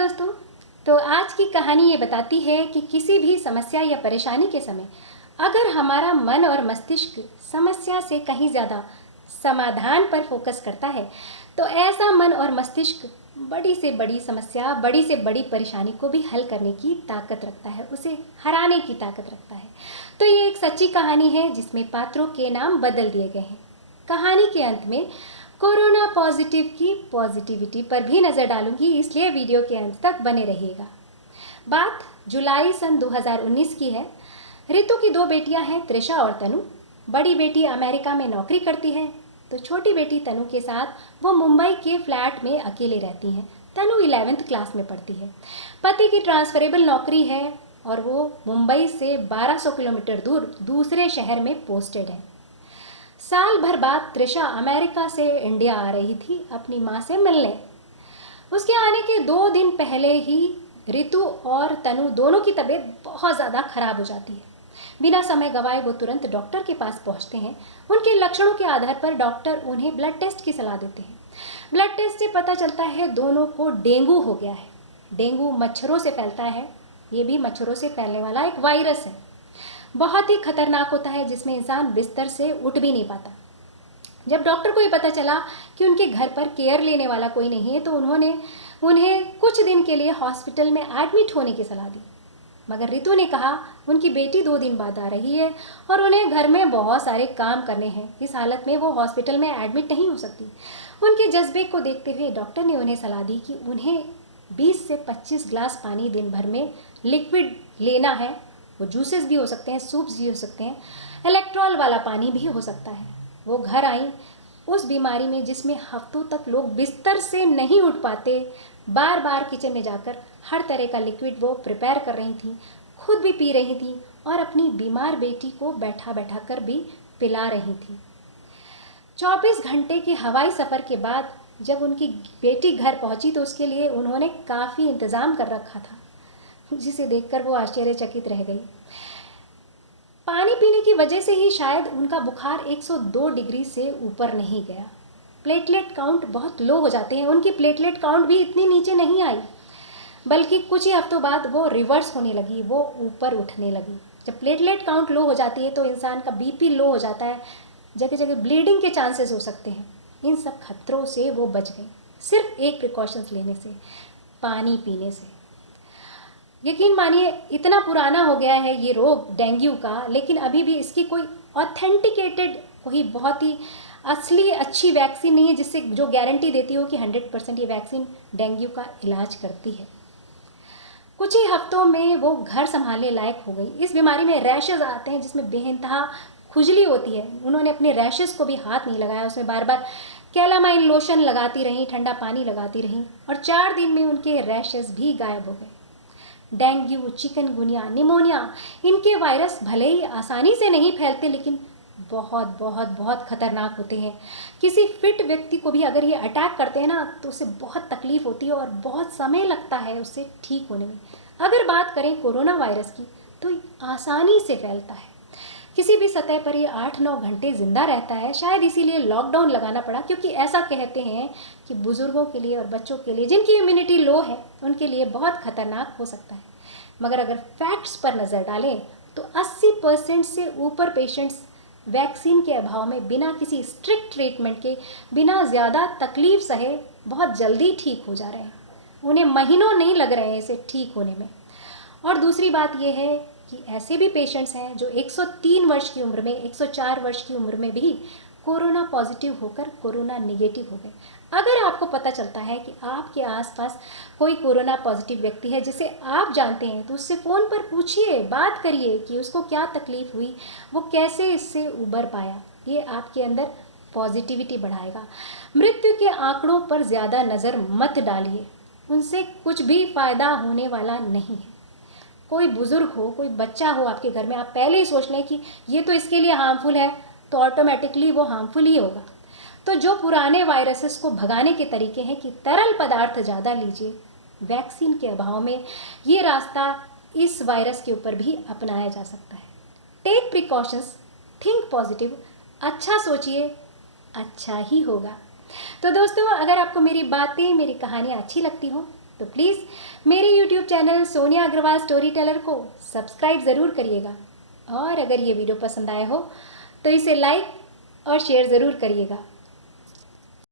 दोस्तों। तो आज की कहानी ये बताती है कि किसी भी समस्या या परेशानी के समय अगर हमारा मन और मस्तिष्क समस्या से कहीं ज़्यादा समाधान पर फोकस करता है तो ऐसा मन और मस्तिष्क बड़ी से बड़ी समस्या, बड़ी से बड़ी परेशानी को भी हल करने की ताकत रखता है, उसे हराने की ताकत रखता है। तो ये एक सच्ची कहानी है जिसमें पात्रों के नाम बदल दिए गए हैं। कहानी के अंत में कोरोना पॉजिटिव की पॉजिटिविटी पर भी नज़र डालूंगी, इसलिए वीडियो के अंत तक बने रहिएगा। बात जुलाई सन 2019 की है। रितु की दो बेटियां हैं, त्रिशा और तनु। बड़ी बेटी अमेरिका में नौकरी करती है तो छोटी बेटी तनु के साथ वो मुंबई के फ्लैट में अकेले रहती हैं। तनु 11वीं क्लास में पढ़ती है। पति की ट्रांसफरेबल नौकरी है और वो मुंबई से 1200 किलोमीटर दूर दूसरे शहर में पोस्टेड है। साल भर बाद त्रिशा अमेरिका से इंडिया आ रही थी अपनी माँ से मिलने। उसके आने के 2 दिन पहले ही रितु और तनु दोनों की तबीयत बहुत ज़्यादा खराब हो जाती है। बिना समय गंवाए वो तुरंत डॉक्टर के पास पहुंचते हैं। उनके लक्षणों के आधार पर डॉक्टर उन्हें ब्लड टेस्ट की सलाह देते हैं। ब्लड टेस्ट से पता चलता है दोनों को डेंगू हो गया है। डेंगू मच्छरों से फैलता है। ये भी मच्छरों से फैलने वाला एक वायरस है। बहुत ही खतरनाक होता है, जिसमें इंसान बिस्तर से उठ भी नहीं पाता। जब डॉक्टर को ये पता चला कि उनके घर पर केयर लेने वाला कोई नहीं है तो उन्होंने उन्हें कुछ दिन के लिए हॉस्पिटल में एडमिट होने की सलाह दी। मगर रितु ने कहा उनकी बेटी 2 दिन बाद आ रही है और उन्हें घर में बहुत सारे काम करने हैं। इस हालत में वो हॉस्पिटल में एडमिट नहीं हो सकती। उनके जज्बे को देखते हुए डॉक्टर ने उन्हें सलाह दी कि उन्हें 20 से 25 ग्लास पानी दिन भर में लिक्विड लेना है। वो जूसेस भी हो सकते हैं, सूप्स भी हो सकते हैं, इलेक्ट्रॉल वाला पानी भी हो सकता है। वो घर आई उस बीमारी में जिसमें हफ्तों तक लोग बिस्तर से नहीं उठ पाते। बार बार किचन में जाकर हर तरह का लिक्विड वो प्रिपेयर कर रही थी, खुद भी पी रही थी और अपनी बीमार बेटी को बैठा बैठा कर भी पिला रही थी। 24 घंटे के हवाई सफ़र के बाद जब उनकी बेटी घर पहुंची तो उसके लिए उन्होंने काफ़ी इंतज़ाम कर रखा था, जिसे देखकर वो आश्चर्यचकित रह गई। पानी पीने की वजह से ही शायद उनका बुखार 102 डिग्री से ऊपर नहीं गया। प्लेटलेट काउंट बहुत लो हो जाते हैं, उनकी प्लेटलेट काउंट भी इतनी नीचे नहीं आई, बल्कि कुछ ही हफ्तों बाद वो रिवर्स होने लगी, वो ऊपर उठने लगी। जब प्लेटलेट काउंट लो हो जाती है तो इंसान का बीपी लो हो जाता है, जगह जगह ब्लीडिंग के चांसेस हो सकते हैं। इन सब खतरों से वो बच गई, सिर्फ एक प्रिकॉशंस लेने से, पानी पीने से। यकीन मानिए इतना पुराना हो गया है ये रोग डेंगू का, लेकिन अभी भी इसकी कोई ऑथेंटिकेटेड, कोई बहुत ही असली अच्छी वैक्सीन नहीं है जिससे जो गारंटी देती हो कि 100% ये वैक्सीन डेंगू का इलाज करती है। कुछ ही हफ्तों में वो घर संभालने लायक हो गई। इस बीमारी में रैशेज आते हैं जिसमें बेइंतहा खुजली होती है। उन्होंने अपने रैशेज को भी हाथ नहीं लगाया, उसमें बार बार कैलामाइन लोशन लगाती रहीं, ठंडा पानी लगाती रहीं और 4 दिन में उनके रैशेज भी गायब हो गए। डेंगू, चिकनगुनिया, निमोनिया, इनके वायरस भले ही आसानी से नहीं फैलते लेकिन बहुत बहुत बहुत खतरनाक होते हैं। किसी फिट व्यक्ति को भी अगर ये अटैक करते हैं ना तो उसे बहुत तकलीफ होती है और बहुत समय लगता है उससे ठीक होने में। अगर बात करें कोरोना वायरस की तो आसानी से फैलता है। किसी भी सतह पर ये 8-9 घंटे जिंदा रहता है। शायद इसीलिए लॉकडाउन लगाना पड़ा, क्योंकि ऐसा कहते हैं कि बुजुर्गों के लिए और बच्चों के लिए जिनकी इम्यूनिटी लो है उनके लिए बहुत खतरनाक हो सकता है। मगर अगर फैक्ट्स पर नज़र डालें तो 80% से ऊपर पेशेंट्स वैक्सीन के अभाव में बिना किसी स्ट्रिक्ट ट्रीटमेंट के, बिना ज़्यादा तकलीफ सहे बहुत जल्दी ठीक हो जा रहे हैं। उन्हें महीनों नहीं लग रहे हैं इसे ठीक होने में। और दूसरी बात यह है कि ऐसे भी पेशेंट्स हैं जो 103 वर्ष की उम्र में, 104 वर्ष की उम्र में भी कोरोना पॉजिटिव होकर कोरोना निगेटिव हो गए। अगर आपको पता चलता है कि आपके आसपास कोई कोरोना पॉजिटिव व्यक्ति है जिसे आप जानते हैं तो उससे फ़ोन पर पूछिए, बात करिए कि उसको क्या तकलीफ़ हुई, वो कैसे इससे उबर पाया। ये आपके अंदर पॉजिटिविटी बढ़ाएगा। मृत्यु के आंकड़ों पर ज़्यादा नज़र मत डालिए, उनसे कुछ भी फ़ायदा होने वाला नहीं है। कोई बुज़ुर्ग हो, कोई बच्चा हो आपके घर में, आप पहले ही सोच लें कि ये तो इसके लिए हार्मफुल है तो ऑटोमेटिकली वो हार्मफुल ही होगा। तो जो पुराने वायरसेस को भगाने के तरीके हैं कि तरल पदार्थ ज़्यादा लीजिए, वैक्सीन के अभाव में ये रास्ता इस वायरस के ऊपर भी अपनाया जा सकता है। टेक प्रिकॉशंस, थिंक पॉजिटिव, अच्छा सोचिए, अच्छा ही होगा। तो दोस्तों, अगर आपको मेरी बातें, मेरी कहानियाँ अच्छी लगती हों तो प्लीज़ मेरे YouTube channel Sonia Agarwal story teller को सब्सक्राइब ज़रूर करिएगा। और अगर ये वीडियो पसंद आया हो तो इसे लाइक और शेयर ज़रूर करिएगा।